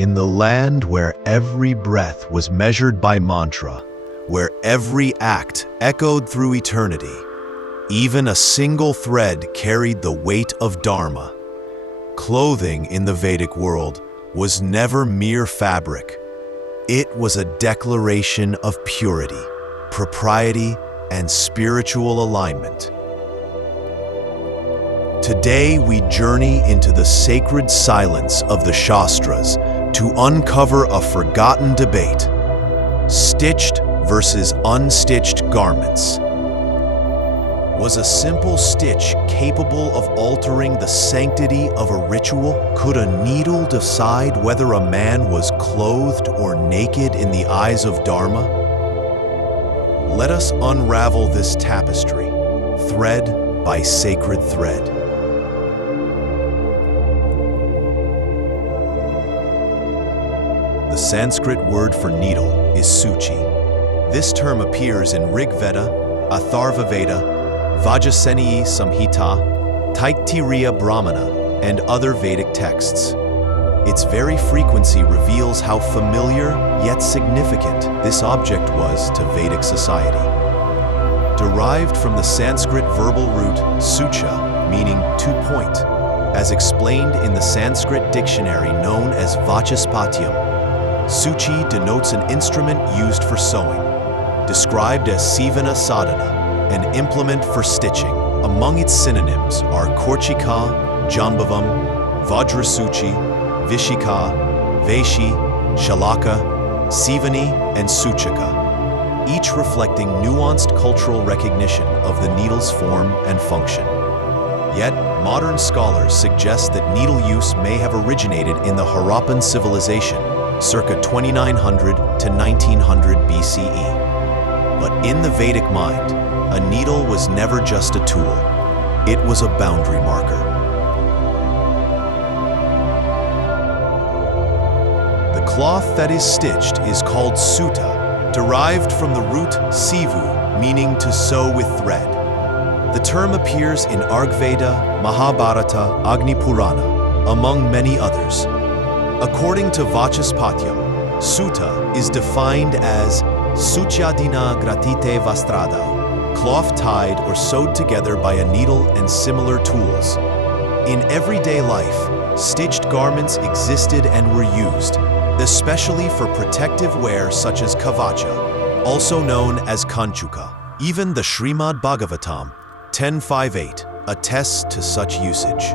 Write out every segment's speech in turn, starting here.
In the land where every breath was measured by mantra, where every act echoed through eternity, even a single thread carried the weight of Dharma. Clothing in the Vedic world was never mere fabric. It was a declaration of purity, propriety, and spiritual alignment. Today we journey into the sacred silence of the Shastras to uncover a forgotten debate: stitched versus unstitched garments. Was a simple stitch capable of altering the sanctity of a ritual? Could a needle decide whether a man was clothed or naked in the eyes of Dharma? Let us unravel this tapestry, thread by sacred thread. The Sanskrit word for needle is suchi. This term appears in Rig Veda, Atharva Veda, Vajrayana Samhita, Taittiriya Brahmana, and other Vedic texts. Its very frequency reveals how familiar yet significant this object was to Vedic society. Derived from the Sanskrit verbal root sucha, meaning to point, as explained in the Sanskrit dictionary known as Vachaspatyam, suchi denotes an instrument used for sewing, described as sivana sadhana, an implement for stitching. Among its synonyms are korchika, jambavam, vajrasuchi, vishika, veshi, shalaka, sivani, and suchaka, each reflecting nuanced cultural recognition of the needle's form and function. Yet, modern scholars suggest that needle use may have originated in the Harappan civilization, circa 2900 to 1900 BCE. But in the Vedic mind, a needle was never just a tool. It was a boundary marker. The cloth that is stitched is called suta, derived from the root sivu, meaning to sew with thread. The term appears in Rigveda, Mahabharata, Agni Purana, among many others. According to Vachaspatyam, suta is defined as suchadina gratite vastrada, cloth tied or sewed together by a needle and similar tools. In everyday life, stitched garments existed and were used, especially for protective wear such as kavacha, also known as kanchuka. Even the Srimad Bhagavatam 10.5.8 attests to such usage.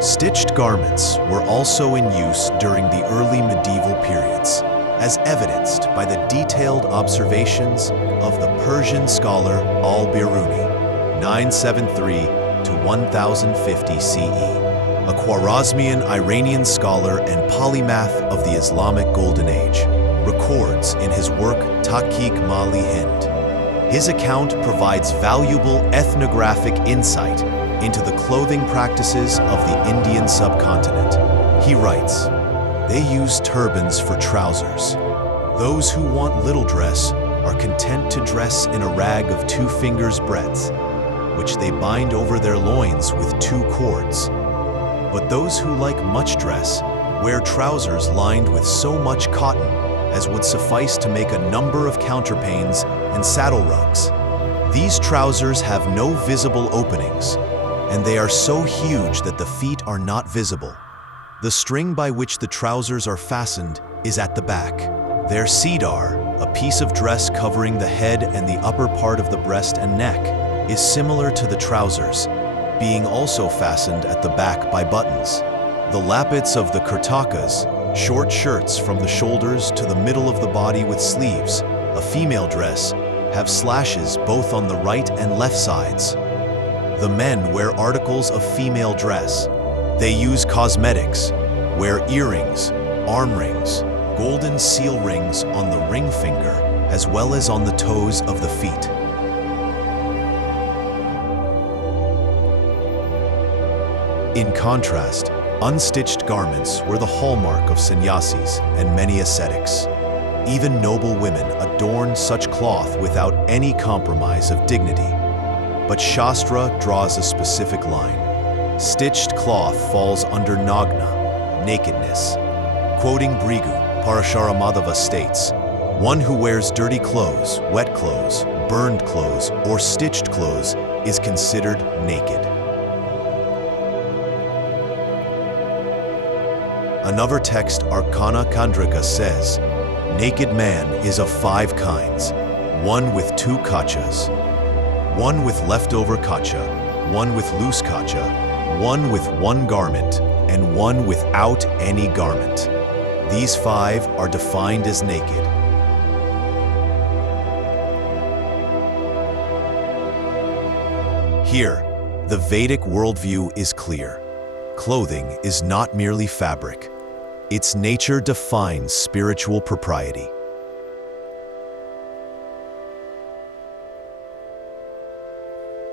Stitched garments were also in use during the early medieval periods, as evidenced by the detailed observations of the Persian scholar al-Biruni, 973 to 1050 CE, a Khwarezmian Iranian scholar and polymath of the Islamic Golden Age, records in his work Tahqiq Mali Hind. His account provides valuable ethnographic insight into the clothing practices of the Indian subcontinent. He writes, "They use turbans for trousers. Those who want little dress are content to dress in a rag of 2 fingers' breadth, which they bind over their loins with 2 cords. But those who like much dress wear trousers lined with so much cotton as would suffice to make a number of counterpanes and saddle rugs. These trousers have no visible openings, and they are so huge that the feet are not visible. The string by which the trousers are fastened is at the back. Their sidar, a piece of dress covering the head and the upper part of the breast and neck, is similar to the trousers, being also fastened at the back by buttons. The lappets of the kurtakas, short shirts from the shoulders to the middle of the body with sleeves, a female dress, have slashes both on the right and left sides. The men wear articles of female dress. They use cosmetics, wear earrings, arm rings, golden seal rings on the ring finger, as well as on the toes of the feet. In contrast, unstitched garments were the hallmark of sannyasis and many ascetics. Even noble women adorned such cloth without any compromise of dignity. But Shastra draws a specific line. Stitched cloth falls under nagna, nakedness. Quoting Brigu, Parashara Madhava states, "One who wears dirty clothes, wet clothes, burned clothes, or stitched clothes is considered naked." Another text, Arcana Chandrika, says, "Naked man is of 5 kinds, one with 2 kachas, one with leftover kacha, one with loose kacha, one with 1 garment, and one without any garment. These 5 are defined as naked." Here, the Vedic worldview is clear. Clothing is not merely fabric. Its nature defines spiritual propriety.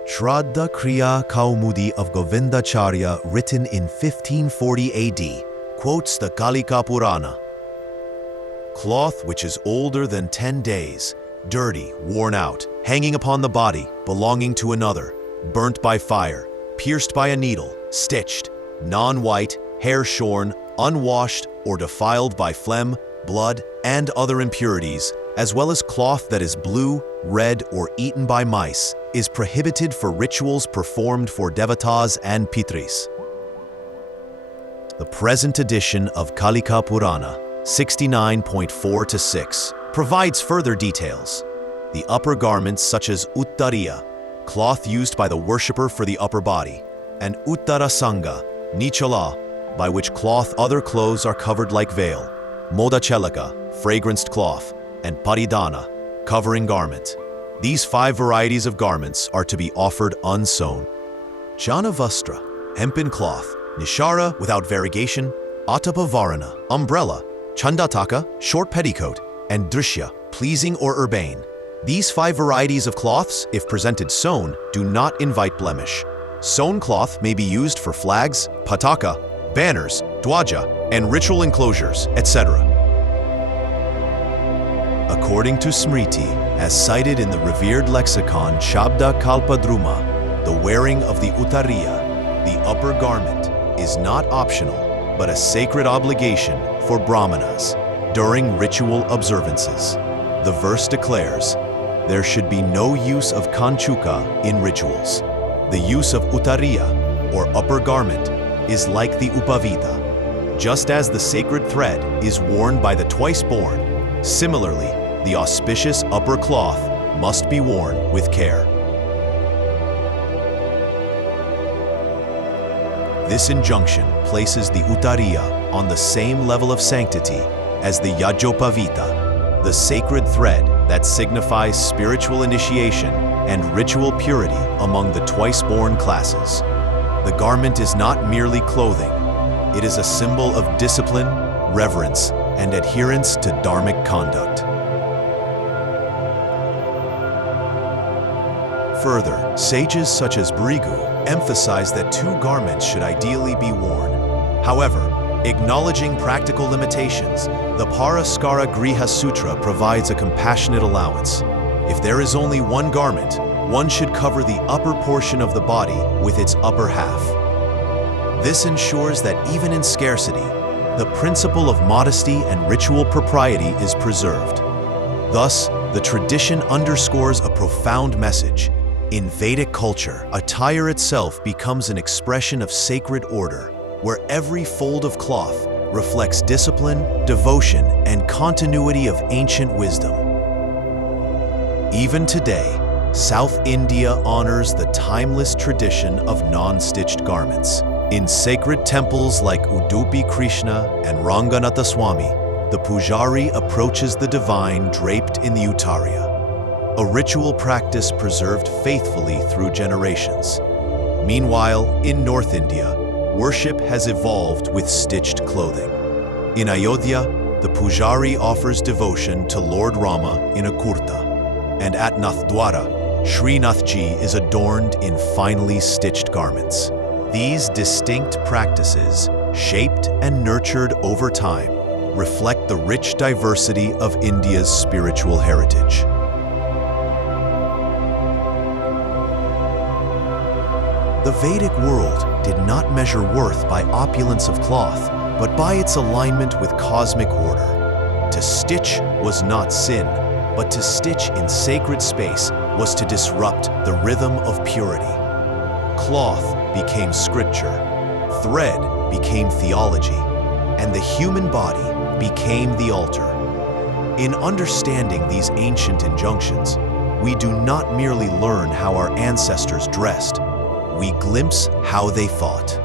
Shraddha Kriya Kaumudi of Govindacharya, written in 1540 AD, quotes the Kalika Purana. "Cloth which is older than 10 days, dirty, worn out, hanging upon the body, belonging to another, burnt by fire, pierced by a needle, stitched, non-white, hair shorn, unwashed, or defiled by phlegm, blood, and other impurities, as well as cloth that is blue, red, or eaten by mice, is prohibited for rituals performed for devatas and pitris." The present edition of Kalika Purana, 69.4-6, provides further details. The upper garments such as uttariya, cloth used by the worshipper for the upper body, and uttarasanga, nichala, by which cloth other clothes are covered like veil, modachelaka, fragranced cloth, and paridana, covering garment. These 5 varieties of garments are to be offered unsewn. Janavastra, hempen cloth, nishara without variegation, atapavarana, umbrella, chandataka, short petticoat, and drishya, pleasing or urbane. These 5 varieties of cloths, if presented sewn, do not invite blemish. Sewn cloth may be used for flags, pataka, banners, dwaja, and ritual enclosures, etc. According to Smriti, as cited in the revered lexicon Shabda Kalpadruma, the wearing of the uttariya, the upper garment, is not optional, but a sacred obligation for brahmanas during ritual observances. The verse declares, there should be no use of kanchuka in rituals. The use of uttariya, or upper garment, is like the upavita. Just as the sacred thread is worn by the twice-born, similarly, the auspicious upper cloth must be worn with care. This injunction places the uttariya on the same level of sanctity as the yajopavita, the sacred thread that signifies spiritual initiation and ritual purity among the twice-born classes. The garment is not merely clothing. It is a symbol of discipline, reverence, and adherence to dharmic conduct. Further, sages such as Brigu emphasize that 2 garments should ideally be worn. However, acknowledging practical limitations, the Paraskara Griha Sutra provides a compassionate allowance. If there is only 1 garment, one should cover the upper portion of the body with its upper half. This ensures that even in scarcity, the principle of modesty and ritual propriety is preserved. Thus, the tradition underscores a profound message. In Vedic culture, attire itself becomes an expression of sacred order, where every fold of cloth reflects discipline, devotion, and continuity of ancient wisdom. Even today, South India honors the timeless tradition of non-stitched garments. In sacred temples like Udupi Krishna and Ranganatha Swami, the pujari approaches the divine draped in the uttariya, a ritual practice preserved faithfully through generations. Meanwhile, in North India, worship has evolved with stitched clothing. In Ayodhya, the pujari offers devotion to Lord Rama in a kurta, and at Nathdwara, Srinathji is adorned in finely stitched garments. These distinct practices, shaped and nurtured over time, reflect the rich diversity of India's spiritual heritage. The Vedic world did not measure worth by opulence of cloth, but by its alignment with cosmic order. To stitch was not sin, but to stitch in sacred space was to disrupt the rhythm of purity. Cloth became scripture, thread became theology, and the human body became the altar. In understanding these ancient injunctions, we do not merely learn how our ancestors dressed, we glimpse how they thought.